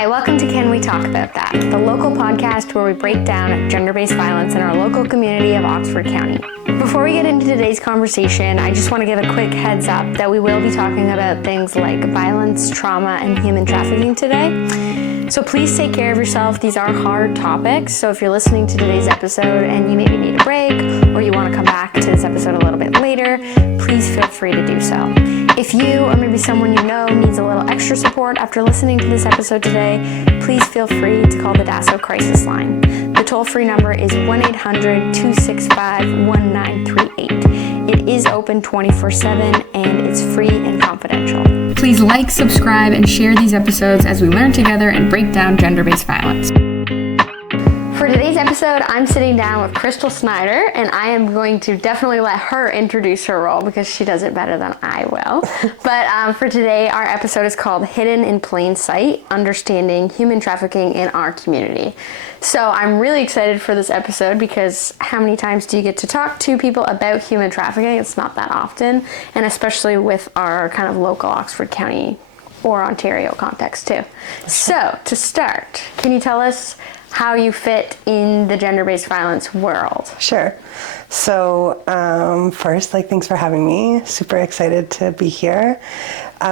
Hi, welcome to Can We Talk About That, the local podcast where we break down gender-based violence in our local community of Oxford County. Before we get into today's conversation, I just want to give a quick heads up that we will be talking about things like violence, trauma, and human trafficking today. So please take care of yourself. These are hard topics, so if you're listening to today's episode and you maybe need a break or you want to come back to this episode a little bit later, please feel free to do so. If you or maybe someone you know needs a little extra support after listening to this episode today, please feel free to call the DASO crisis line. The toll-free number is 1-800-265-1938. It is open 24/7 and it's free and confidential. Please like, subscribe, and share these episodes as we learn together and break down gender-based violence. For today's episode, I'm sitting down with Krystal Snider, and I am going to definitely let her introduce her role because she does it better than I will. But for today, our episode is called Hidden in Plain Sight, Understanding Human Trafficking in Our Community. So I'm really excited for this episode because how many times do you get to talk to people about human trafficking? It's not that often, and especially with our kind of local Oxford County or Ontario context too. So to start, can you tell us how you fit in the gender-based violence world? Sure. So first, thanks for having me. Super excited to be here.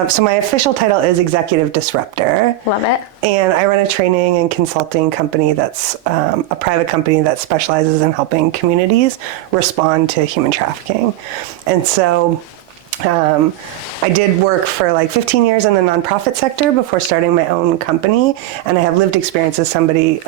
So my official title is Executive Disruptor. Love it. And I run a training and consulting company that's a private company that specializes in helping communities respond to human trafficking. And so I did work for 15 years in the nonprofit sector before starting my own company, and I have lived experience as somebody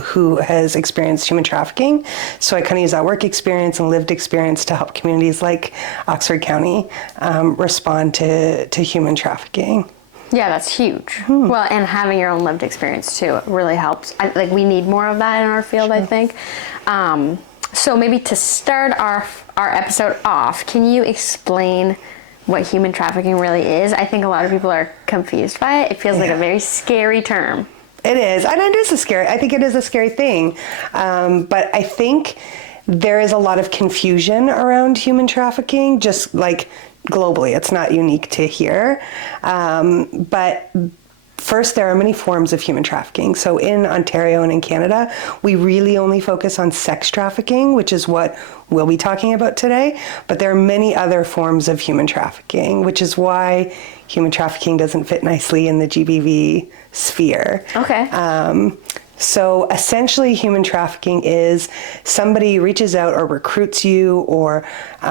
who has experienced human trafficking. So I kind of use that work experience and lived experience to help communities like Oxford County respond to human trafficking. Yeah, that's huge. Well, and having your own lived experience too really helps. We need more of that in our field, I think. So maybe to start our episode off, can you explain what human trafficking really is? I think a lot of people are confused by it. It feels like a very scary term. It is, and it is I think it is a scary thing. But I think there is a lot of confusion around human trafficking, just globally. It's not unique to here. But first, there are many forms of human trafficking. So in Ontario and in Canada, we really only focus on sex trafficking, which is what we'll be talking about today. But there are many other forms of human trafficking, which is why human trafficking doesn't fit nicely in the GBV sphere. Okay. So essentially, human trafficking is somebody reaches out or recruits you or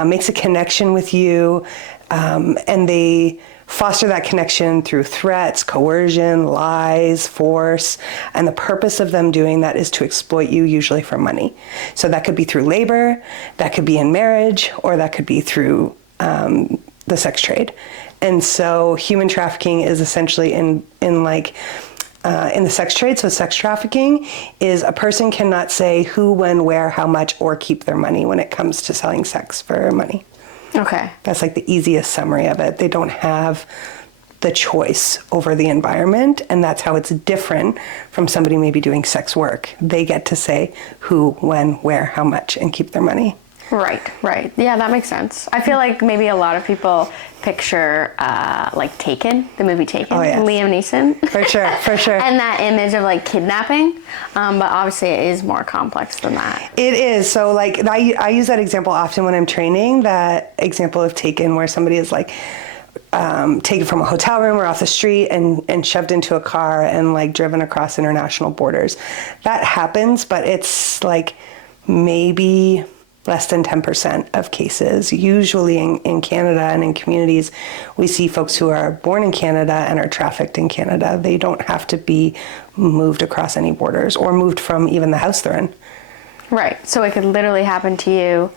makes a connection with you, and they foster that connection through threats, coercion, lies, force, and the purpose of them doing that is to exploit you, usually for money. So that could be through labor, that could be in marriage, or that could be through the sex trade. And so human trafficking is essentially in the sex trade. So sex trafficking is a person cannot say who, when, where, how much, or keep their money when it comes to selling sex for money. Okay. That's the easiest summary of it. They don't have the choice over the environment, and that's how it's different from somebody maybe doing sex work. They get to say who, when, where, how much, and keep their money. Right. Yeah, that makes sense. I feel like maybe a lot of people picture Taken, the movie Taken, Liam Neeson. For sure. And that image of kidnapping, but obviously it is more complex than that. It is. So I use that example often when I'm training, that example of Taken where somebody is taken from a hotel room or off the street and shoved into a car and driven across international borders. That happens, but it's maybe less than 10% of cases. Usually in Canada and in communities, we see folks who are born in Canada and are trafficked in Canada. They don't have to be moved across any borders or moved from even the house they're in. Right. So it could literally happen to you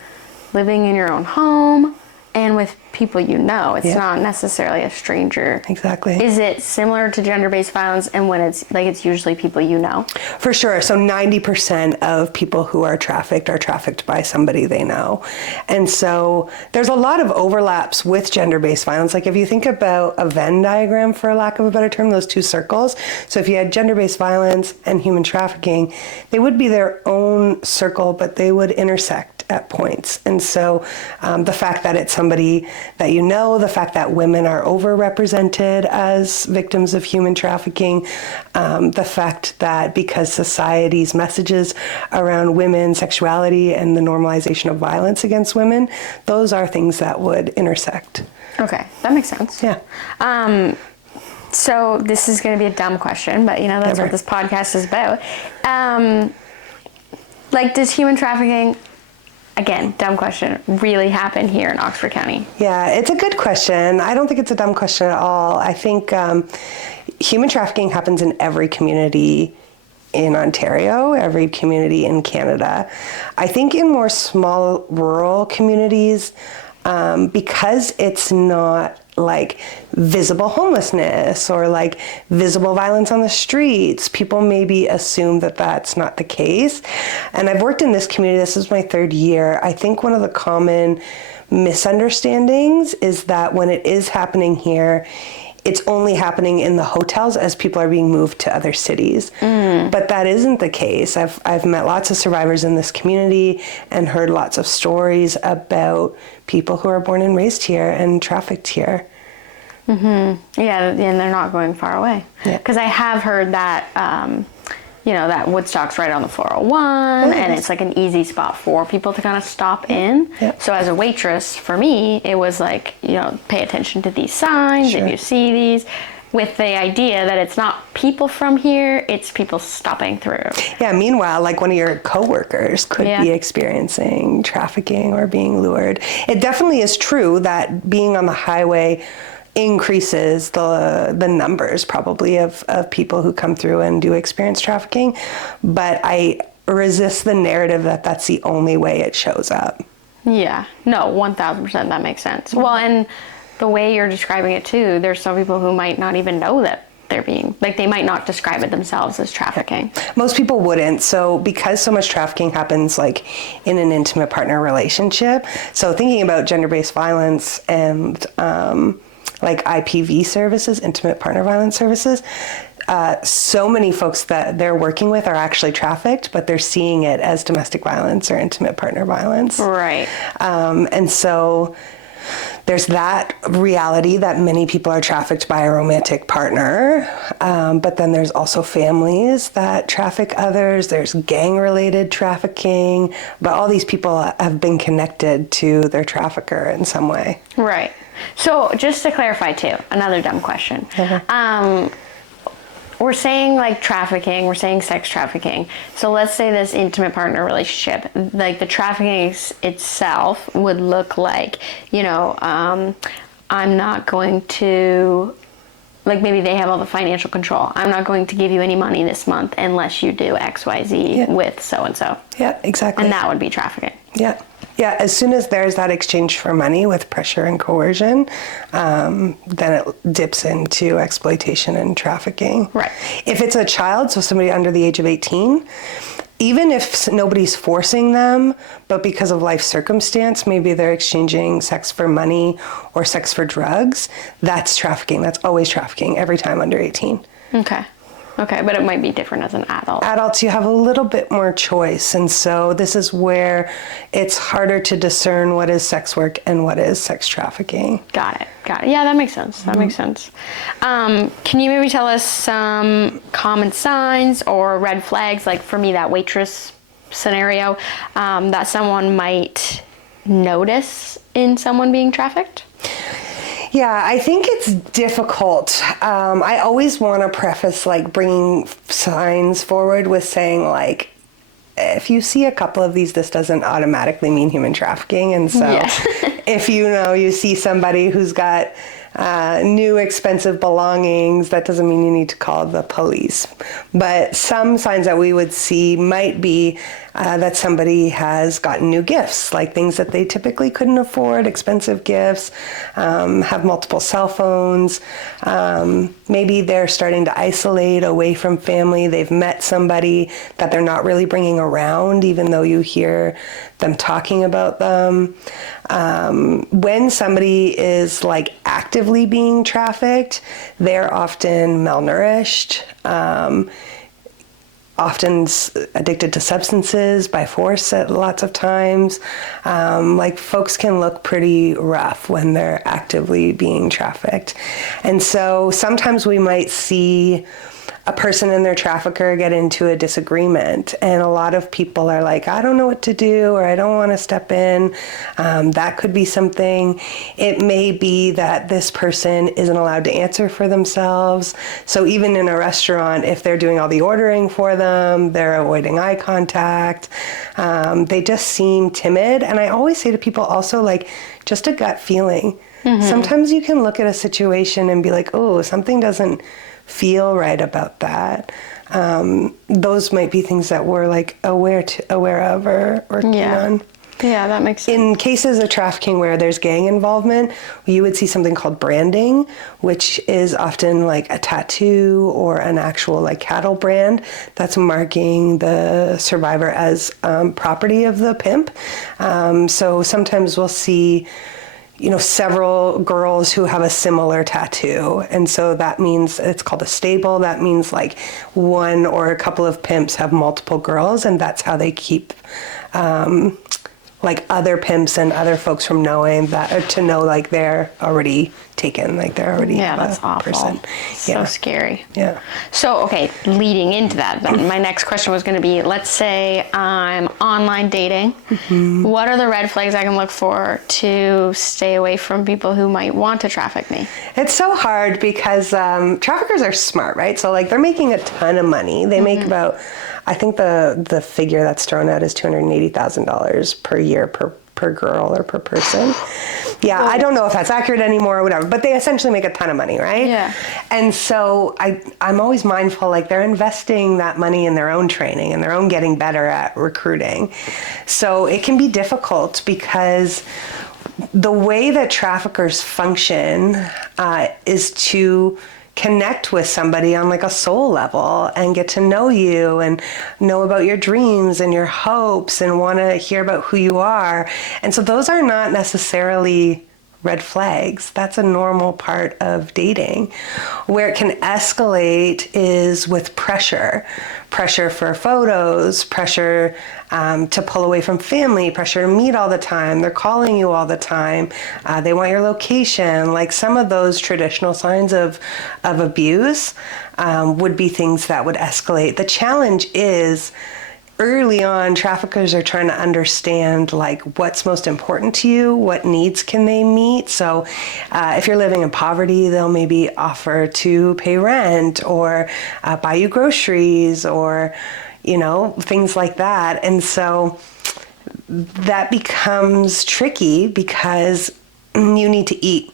living in your own home and with people you know. It's not necessarily a stranger. Exactly. Is it similar to gender-based violence and when it's usually people you know? For sure. So 90% of people who are trafficked by somebody they know. And so there's a lot of overlaps with gender-based violence. If you think about a Venn diagram, for lack of a better term, those two circles. So if you had gender-based violence and human trafficking, they would be their own circle, but they would intersect. intersect at points. And so the fact that it's somebody that you know, the fact that women are overrepresented as victims of human trafficking, the fact that because society's messages around women's sexuality and the normalization of violence against women, those are things that would intersect. Okay, that makes sense. Yeah. So this is going to be a dumb question, but that's what this podcast is about. Does human trafficking, again, dumb question, really happen here in Oxford County? Yeah, it's a good question. I don't think it's a dumb question at all. I think human trafficking happens in every community in Ontario, every community in Canada. I think in more small rural communities, because it's not like visible homelessness or like visible violence on the streets, people maybe assume that that's not the case. And I've worked in this community, this is my 3rd year. I think one of the common misunderstandings is that when it is happening here, it's only happening in the hotels as people are being moved to other cities. But that isn't the case. I've met lots of survivors in this community and heard lots of stories about people who are born and raised here and trafficked here. Mm-hmm. Yeah, and they're not going far away. Because I have heard that, that Woodstock's right on the 401, and it's like an easy spot for people to kind of stop in. So as a waitress, for me, it was like, pay attention to these signs, if you see these, with the idea that it's not people from here, it's people stopping through. Yeah, meanwhile, like one of your coworkers could be experiencing trafficking or being lured. It definitely is true that being on the highway increases the numbers probably of people who come through and do experience trafficking, but I resist the narrative that that's the only way it shows up. Yeah, no, 1,000% that makes sense. Well, and the way you're describing it too, there's some people who might not even know that they're being, they might not describe it themselves as trafficking. Most people wouldn't. So because so much trafficking happens like in an intimate partner relationship, so thinking about gender-based violence and like IPV services, intimate partner violence services, so many folks that they're working with are actually trafficked, but they're seeing it as domestic violence or intimate partner violence. Right. And so there's that reality that many people are trafficked by a romantic partner, but then there's also families that traffic others. There's gang-related trafficking, but all these people have been connected to their trafficker in some way. Right. So just to clarify too, another dumb question. We're saying like trafficking, we're saying sex trafficking. So let's say this intimate partner relationship, like the trafficking itself would look like, I'm not going to, like maybe they have all the financial control. I'm not going to give you any money this month unless you do X, Y, Z with so-and-so. Yeah, exactly. And that would be trafficking. Yeah. Yeah, as soon as there's that exchange for money with pressure and coercion, then it dips into exploitation and trafficking. Right. If it's a child, so somebody under the age of 18, even if nobody's forcing them, but because of life circumstance, maybe they're exchanging sex for money or sex for drugs, that's trafficking. That's always trafficking every time under 18. Okay, but it might be different as an adult. Adults, you have a little bit more choice, and so this is where it's harder to discern what is sex work and what is sex trafficking. Got it. Yeah, that makes sense. Makes sense. Can you maybe tell us some common signs or red flags, like for me, that waitress scenario, that someone might notice in someone being trafficked? Yeah, I think it's difficult. I always want to preface like bringing signs forward with saying like, if you see a couple of these, this doesn't automatically mean human trafficking. And so if you see somebody who's got new expensive belongings, that doesn't mean you need to call the police. But some signs that we would see might be that somebody has gotten new gifts, like things that they typically couldn't afford, expensive gifts, have multiple cell phones. Maybe they're starting to isolate away from family. They've met somebody that they're not really bringing around, even though you hear them talking about them. When somebody is like actively being trafficked, they're often malnourished. often addicted to substances by force at lots of times. Like folks can look pretty rough when they're actively being trafficked. And so sometimes we might see a person and their trafficker get into a disagreement, and a lot of people are like, I don't know what to do, or I don't want to step in. That could be something. It may be that this person isn't allowed to answer for themselves. So even in a restaurant, if they're doing all the ordering for them, they're avoiding eye contact. They just seem timid. And I always say to people also, like, just a gut feeling. Sometimes you can look at a situation and be like, oh, something doesn't feel right about that. Those might be things that we're like aware of or working on. Yeah, that makes sense. In cases of trafficking where there's gang involvement, you would see something called branding, which is often like a tattoo or an actual like cattle brand that's marking the survivor as property of the pimp. So sometimes we'll see several girls who have a similar tattoo. And so that means it's called a stable. That means like one or a couple of pimps have multiple girls, and that's how they keep like other pimps and other folks from knowing that, or to know like they're already taken, like they're already that's awful. Person. So scary. Yeah. So, okay, leading into that, then my next question was going to be, let's say I'm online dating. What are the red flags I can look for to stay away from people who might want to traffic me? It's so hard because traffickers are smart, right? So like they're making a ton of money. They make about, I think the figure that's thrown out is $280,000 per year per girl or per person. Yeah, I don't know if that's accurate anymore or whatever, but they essentially make a ton of money, right? Yeah. And so I'm always mindful, like they're investing that money in their own training and their own getting better at recruiting. So it can be difficult because the way that traffickers function is to connect with somebody on like a soul level and get to know you and know about your dreams and your hopes and want to hear about who you are. And so those are not necessarily red flags. That's a normal part of dating. Where it can escalate is with pressure for photos, pressure to pull away from family, pressure to meet all the time. They're calling you all the time. They want your location. Like some of those traditional signs of abuse would be things that would escalate. The challenge is early on, traffickers are trying to understand like what's most important to you, what needs can they meet. So if you're living in poverty, they'll maybe offer to pay rent or buy you groceries or, things like that. And so that becomes tricky because you need to eat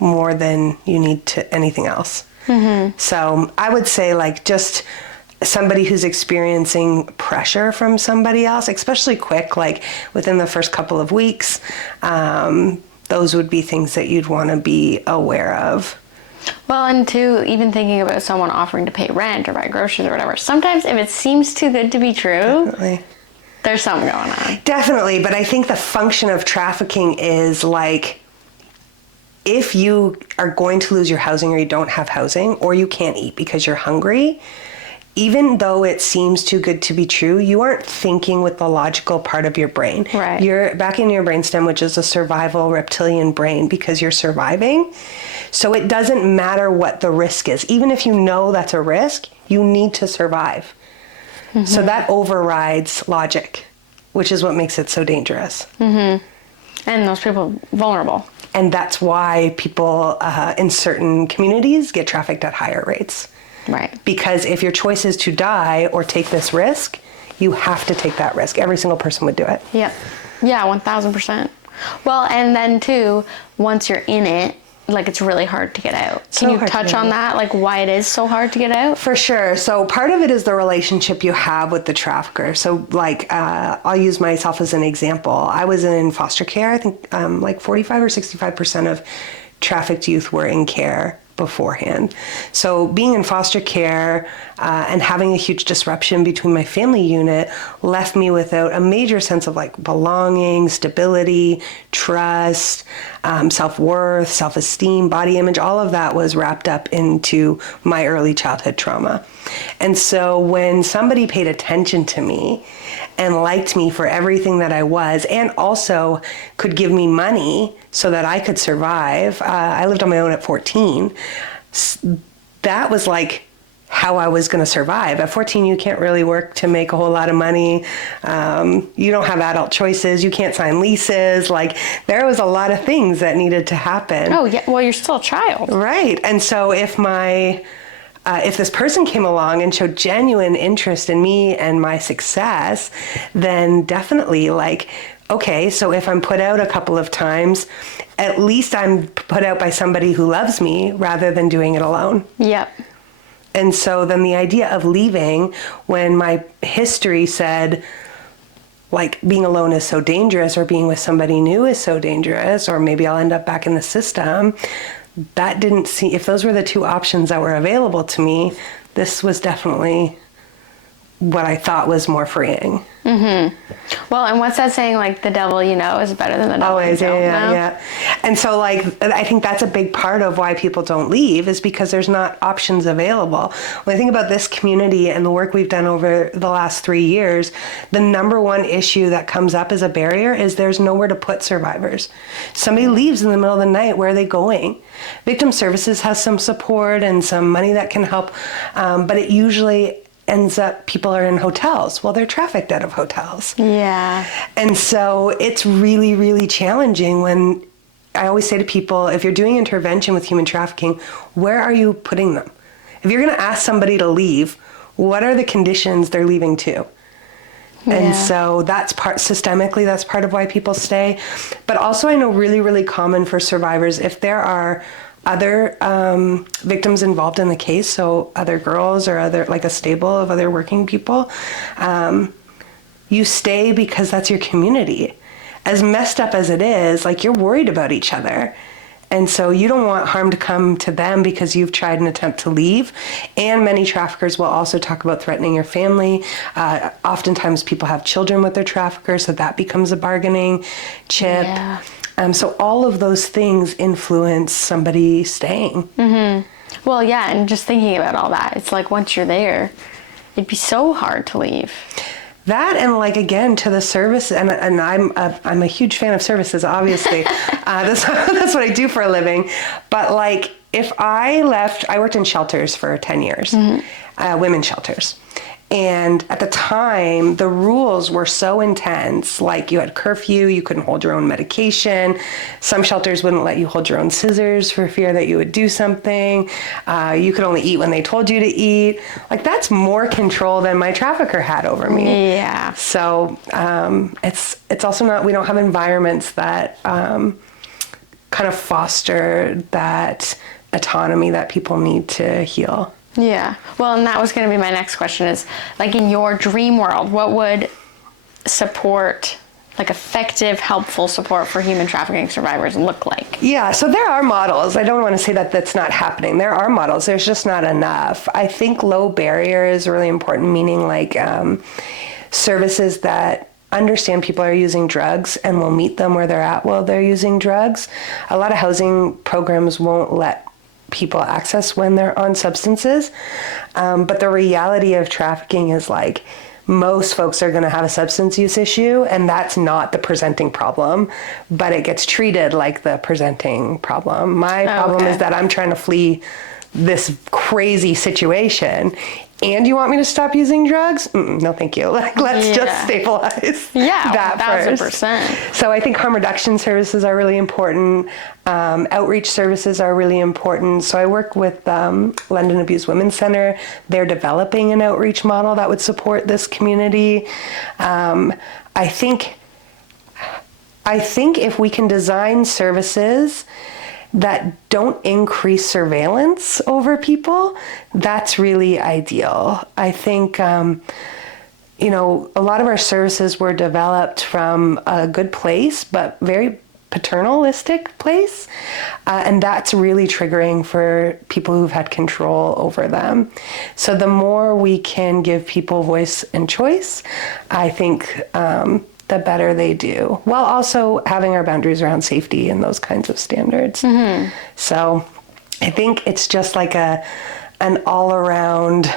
more than you need to anything else. So I would say like just somebody who's experiencing pressure from somebody else, especially quick, like within the first couple of weeks, those would be things that you'd want to be aware of. Well, and too, even thinking about someone offering to pay rent or buy groceries or whatever, sometimes if it seems too good to be true, there's something going on. Definitely, but I think the function of trafficking is like, if you are going to lose your housing or you don't have housing or you can't eat because you're hungry, even though it seems too good to be true, you aren't thinking with the logical part of your brain. Right. You're back in your brainstem, which is a survival reptilian brain, because you're surviving. So it doesn't matter what the risk is. Even if you know that's a risk, you need to survive. So that overrides logic, which is what makes it so dangerous. And those people vulnerable. And that's why people in certain communities get trafficked at higher rates. Right. Because if your choice is to die or take this risk, you have to take that risk. Every single person would do it. Yeah. Yeah, 1,000%. Well, and then too, once you're in it, like it's really hard to get out. Can you touch on that? Like why it is so hard to get out? For sure. So part of it is the relationship you have with the trafficker. So like, I'll use myself as an example. I was in foster care. I think like 45 or 65% of trafficked youth were in care beforehand. So being in foster care and having a huge disruption between my family unit left me without a major sense of like belonging, stability, trust, self-worth, self-esteem, body image. All of that was wrapped up into my early childhood trauma. And so when somebody paid attention to me and liked me for everything that I was, and also could give me money so that I could survive. I lived on my own at 14. That was like how I was going to survive. At 14, you can't really work to make a whole lot of money. You don't have adult choices. You can't sign leases. Like, there was a lot of things that needed to happen. Oh, yeah. Well, you're still a child. Right. And so if this person came along and showed genuine interest in me and my success, then definitely like, okay, so if I'm put out a couple of times, at least I'm put out by somebody who loves me rather than doing it alone. Yep. And so then the idea of leaving when my history said, like, being alone is so dangerous, or being with somebody new is so dangerous, or maybe I'll end up back in the system, that didn't seem, if those were the two options that were available to me, this was definitely what I thought was more freeing. Mm-hmm. Well, and what's that saying? Like, the devil you know is better than the devil Always, you don't know. Yeah. And so, like, I think that's a big part of why people don't leave, is because there's not options available. When I think about this community and the work we've done over the last 3 years, the number one issue that comes up as a barrier is there's nowhere to put survivors. Somebody leaves in the middle of the night, where are they going? Victim Services has some support and some money that can help, but it usually ends up people are in hotels. Well, they're trafficked out of hotels. Yeah. And so it's really, really challenging when I always say to people, if you're doing intervention with human trafficking, where are you putting them? If you're going to ask somebody to leave, what are the conditions they're leaving to? Yeah. And so that's systemically, that's part of why people stay. But also I know really, really common for survivors, if there are other victims involved in the case, so other girls or other, like a stable of other working people, you stay because that's your community. As messed up as it is, like, you're worried about each other. And so you don't want harm to come to them because you've tried an attempt to leave. And many traffickers will also talk about threatening your family. Oftentimes people have children with their traffickers, so that becomes a bargaining chip. Yeah. So all of those things influence somebody staying. Mm-hmm. Well, yeah, and just thinking about all that, it's like once you're there, it'd be so hard to leave. That, and like, again, to the service, and I'm a huge fan of services, obviously. That's what I do for a living. But like, if I left, I worked in shelters for 10 years, women's shelters. And at the time, the rules were so intense. Like, you had curfew, you couldn't hold your own medication. Some shelters wouldn't let you hold your own scissors for fear that you would do something. You could only eat when they told you to eat. Like, that's more control than my trafficker had over me. Yeah. So it's also not, we don't have environments that kind of foster that autonomy that people need to heal. Yeah. Well, and that was going to be my next question is, like, in your dream world, what would support, like, effective, helpful support for human trafficking survivors look like? Yeah, so there are models. I don't want to say that that's not happening. There are models. There's just not enough. I think low barrier is really important, meaning like services that understand people are using drugs and will meet them where they're at while they're using drugs. A lot of housing programs won't let people access when they're on substances. But the reality of trafficking is, like, most folks are going to have a substance use issue, and that's not the presenting problem, but it gets treated like the presenting problem. My problem is that I'm trying to flee this crazy situation, and you want me to stop using drugs? No, thank you. Like, let's just stabilize that 1,000%. first. So I think harm reduction services are really important. Outreach services are really important. So I work with London Abused Women's Centre. They're developing an outreach model that would support this community. I think if we can design services that don't increase surveillance over people, that's really ideal. I think, a lot of our services were developed from a good place, but very paternalistic place, and that's really triggering for people who've had control over them. So the more we can give people voice and choice, I think the better they do, while also having our boundaries around safety and those kinds of standards. So I think it's just like an all-around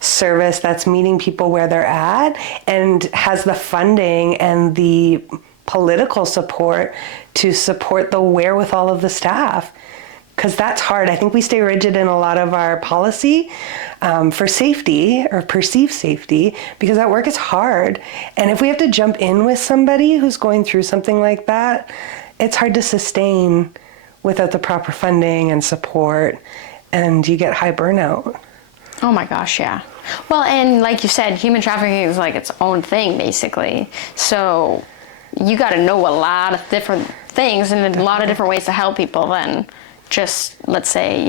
service that's meeting people where they're at and has the funding and the political support to support the wherewithal of the staff, because that's hard. I think we stay rigid in a lot of our policy for safety or perceived safety, because that work is hard. And if we have to jump in with somebody who's going through something like that, it's hard to sustain without the proper funding and support, and you get high burnout. Oh my gosh, yeah. Well, and like you said, human trafficking is like its own thing, basically. So you got to know a lot of different things and a lot of different ways to help people than just, let's say,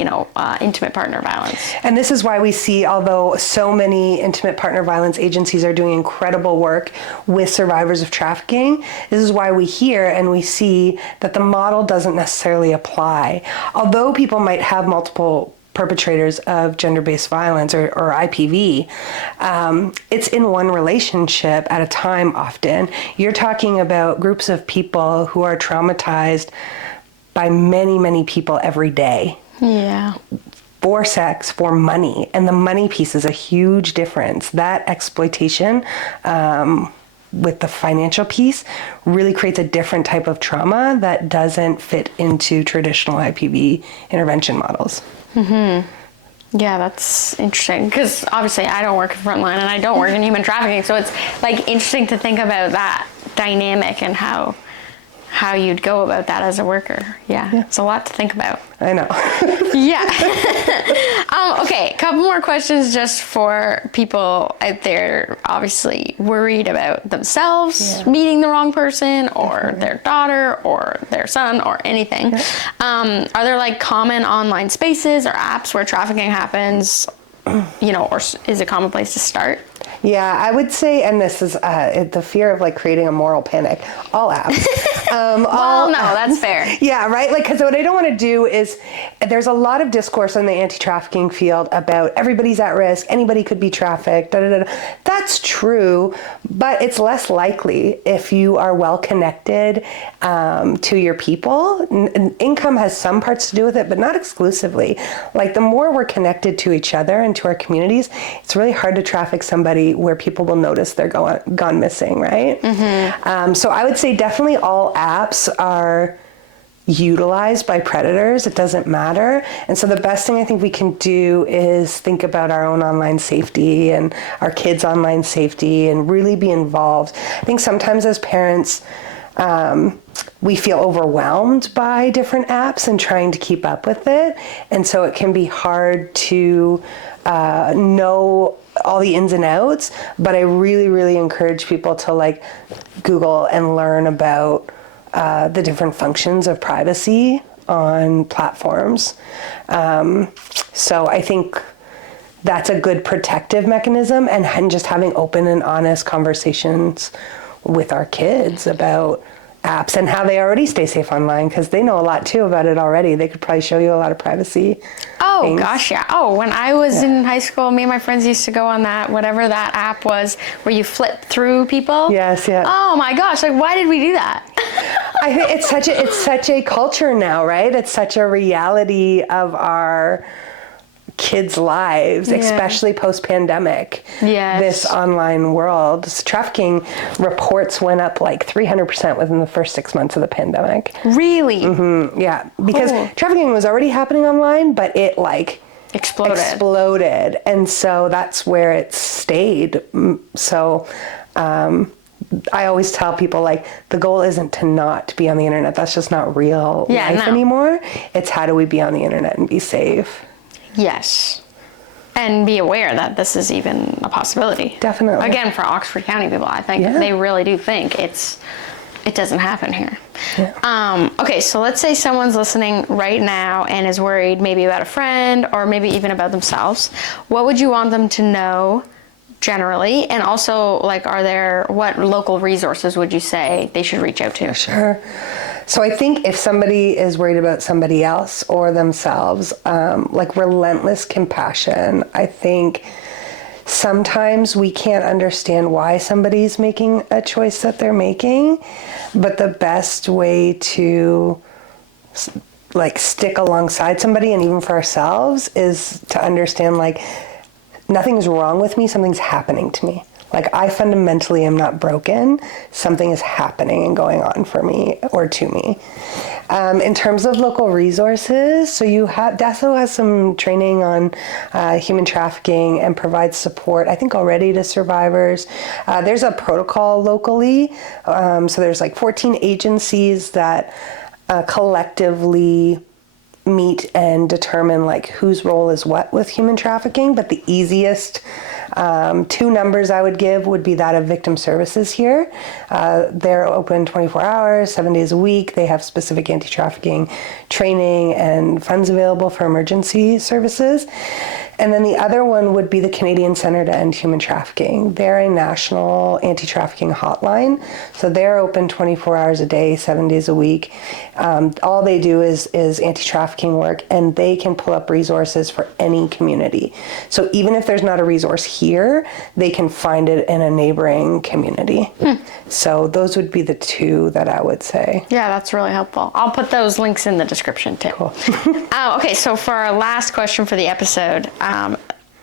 intimate partner violence. And this is why we see, although so many intimate partner violence agencies are doing incredible work with survivors of trafficking, this is why we hear and we see that the model doesn't necessarily apply. Although people might have multiple perpetrators of gender-based violence or IPV, it's in one relationship at a time often. You're talking about groups of people who are traumatized by many, many people every day. Yeah. For sex, for money. And the money piece is a huge difference. That exploitation with the financial piece really creates a different type of trauma that doesn't fit into traditional IPV intervention models. Mm-hmm. Yeah, that's interesting, because obviously I don't work in frontline and I don't work in human trafficking, so it's like interesting to think about that dynamic and how you'd go about that as a worker. Yeah. It's a lot to think about. I know. Yeah. Okay, a couple more questions just for people out there obviously worried about themselves meeting the wrong person, or their daughter or their son or anything. Are there like common online spaces or apps where trafficking happens, or is it a common place to start? Yeah, I would say, and this is the fear of like creating a moral panic, all apps. That's fair. Yeah, right? Like, because what I don't want to do is, there's a lot of discourse in the anti-trafficking field about everybody's at risk, anybody could be trafficked, da, da, da. That's true, but it's less likely if you are well connected to your people. Income has some parts to do with it, but not exclusively. Like, the more we're connected to each other and to our communities, it's really hard to traffic somebody where people will notice they're gone missing, right? Mm-hmm. So I would say definitely all apps are utilized by predators. It doesn't matter. And so the best thing I think we can do is think about our own online safety and our kids' online safety and really be involved. I think sometimes as parents, we feel overwhelmed by different apps and trying to keep up with it. And so it can be hard to know all the ins and outs, but I really, really encourage people to like Google and learn about the different functions of privacy on platforms. So I think that's a good protective mechanism, and just having open and honest conversations with our kids about apps and how they already stay safe online, because they know a lot too about it already. They could probably show you a lot of privacy things. Gosh, yeah. Oh, when I was in high school, me and my friends used to go on that, whatever that app was, where you flip through people. Yes, yeah. Oh my gosh, like why did we do that? I think it's such a culture now, right? It's such a reality of our kids' lives, especially post-pandemic. Yes. This online world. Trafficking reports went up like 300% within the first 6 months of the pandemic. Really? Mm-hmm. Yeah, because trafficking was already happening online, but it like exploded. And so that's where it stayed. So I always tell people, like, the goal isn't to not be on the internet. That's just not real life anymore. It's how do we be on the internet and be safe. Yes. And be aware that this is even a possibility. Definitely. Again, for Oxford County people, I think they really do think it doesn't happen here. Yeah. Okay, so let's say someone's listening right now and is worried maybe about a friend or maybe even about themselves. What would you want them to know generally? And also, like, what local resources would you say they should reach out to? Sure. So I think if somebody is worried about somebody else or themselves, like relentless compassion, I think sometimes we can't understand why somebody's making a choice that they're making, but the best way to like stick alongside somebody, and even for ourselves, is to understand like nothing's wrong with me, something's happening to me. Like I fundamentally am not broken. Something is happening and going on for me or to me. In terms of local resources, so DASO has some training on human trafficking and provides support, I think already to survivors. There's a protocol locally. So there's like 14 agencies that collectively meet and determine like whose role is what with human trafficking. But the easiest two numbers I would give would be that of victim services here. They're open 24 hours, 7 days a week. They have specific anti-trafficking training and funds available for emergency services. And then the other one would be the Canadian Centre to End Human Trafficking. They're a national anti-trafficking hotline. So they're open 24 hours a day, 7 days a week. All they do is anti-trafficking work, and they can pull up resources for any community. So even if there's not a resource here, they can find it in a neighboring community. So those would be the two that I would say. Yeah, that's really helpful. I'll put those links in the description too. Cool. Okay, so for our last question for the episode,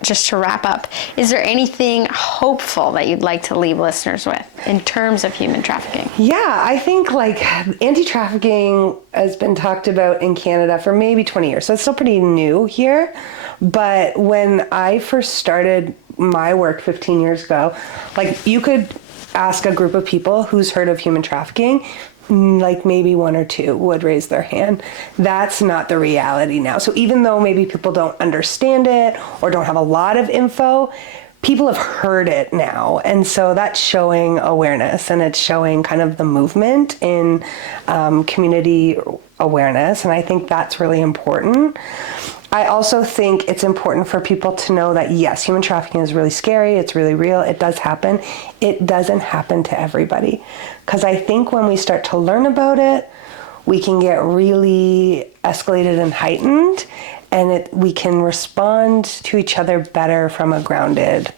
just to wrap up, is there anything hopeful that you'd like to leave listeners with in terms of human trafficking? Yeah, I think like anti-trafficking has been talked about in Canada for maybe 20 years, so it's still pretty new here. But when I first started my work 15 years ago, like you could ask a group of people who's heard of human trafficking, like maybe one or two would raise their hand. That's not the reality now. So even though maybe people don't understand it or don't have a lot of info, people have heard it now. And so that's showing awareness, and it's showing kind of the movement in community awareness. And I think that's really important. I also think it's important for people to know that, yes, human trafficking is really scary. It's really real. It does happen. It doesn't happen to everybody. Because I think when we start to learn about it, we can get really escalated and heightened, and we can respond to each other better from a grounded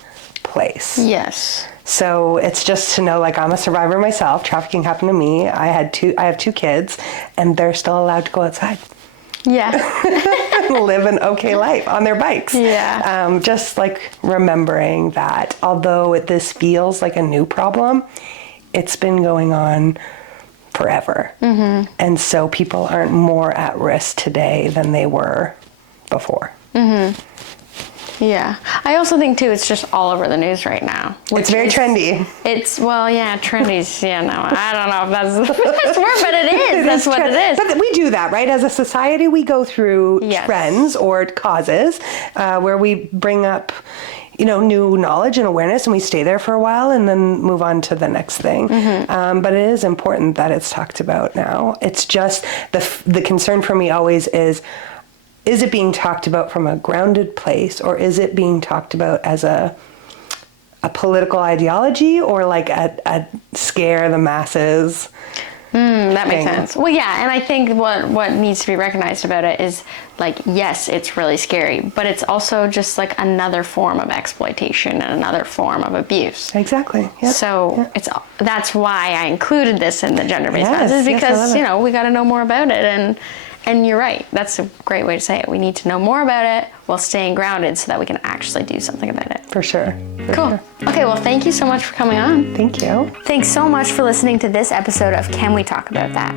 place. Yes. So it's just to know, like, I'm a survivor myself. Trafficking happened to me. I have two kids, and they're still allowed to go outside. Yeah. Live an okay life on their bikes. Yeah. Just like remembering that although this feels like a new problem, it's been going on forever. Mm-hmm. And so people aren't more at risk today than they were before. Mm-hmm. Yeah. I also think, too, it's just all over the news right now. It's very trendy. Trendy's, I don't know if that's the best word, but it is. That's what it is. But we do that, right? As a society, we go through trends or causes where we bring up, new knowledge and awareness, and we stay there for a while and then move on to the next thing. Mm-hmm. But it is important that it's talked about now. It's just the concern for me always is it being talked about from a grounded place, or is it being talked about as a political ideology, or like a scare the masses? That makes sense. Well, yeah, and I think what needs to be recognized about it is, like, yes, it's really scary, but it's also just like another form of exploitation and another form of abuse. Exactly. Yep. So that's why I included this in the gender-based violence, is because we got to know more about it. And you're right. That's a great way to say it. We need to know more about it while staying grounded so that we can actually do something about it. For sure. Cool. Okay, well, thank you so much for coming on. Thank you. Thanks so much for listening to this episode of Can We Talk About That?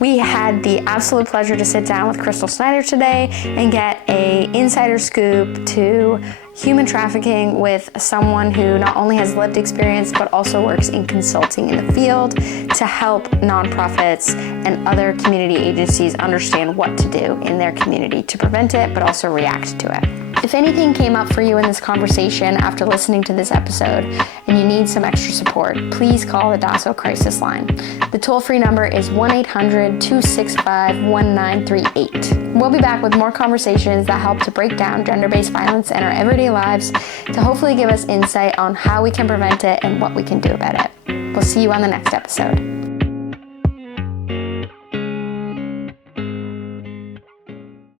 We had the absolute pleasure to sit down with Krystal Snider today and get an insider scoop to human trafficking with someone who not only has lived experience but also works in consulting in the field to help nonprofits and other community agencies understand what to do in their community to prevent it but also react to it. If anything came up for you in this conversation after listening to this episode and you need some extra support, please call the DASO crisis line. The toll-free number is 1-800-265-1938. We'll be back with more conversations that help to break down gender-based violence in our everyday lives to hopefully give us insight on how we can prevent it and what we can do about it. We'll see you on the next episode.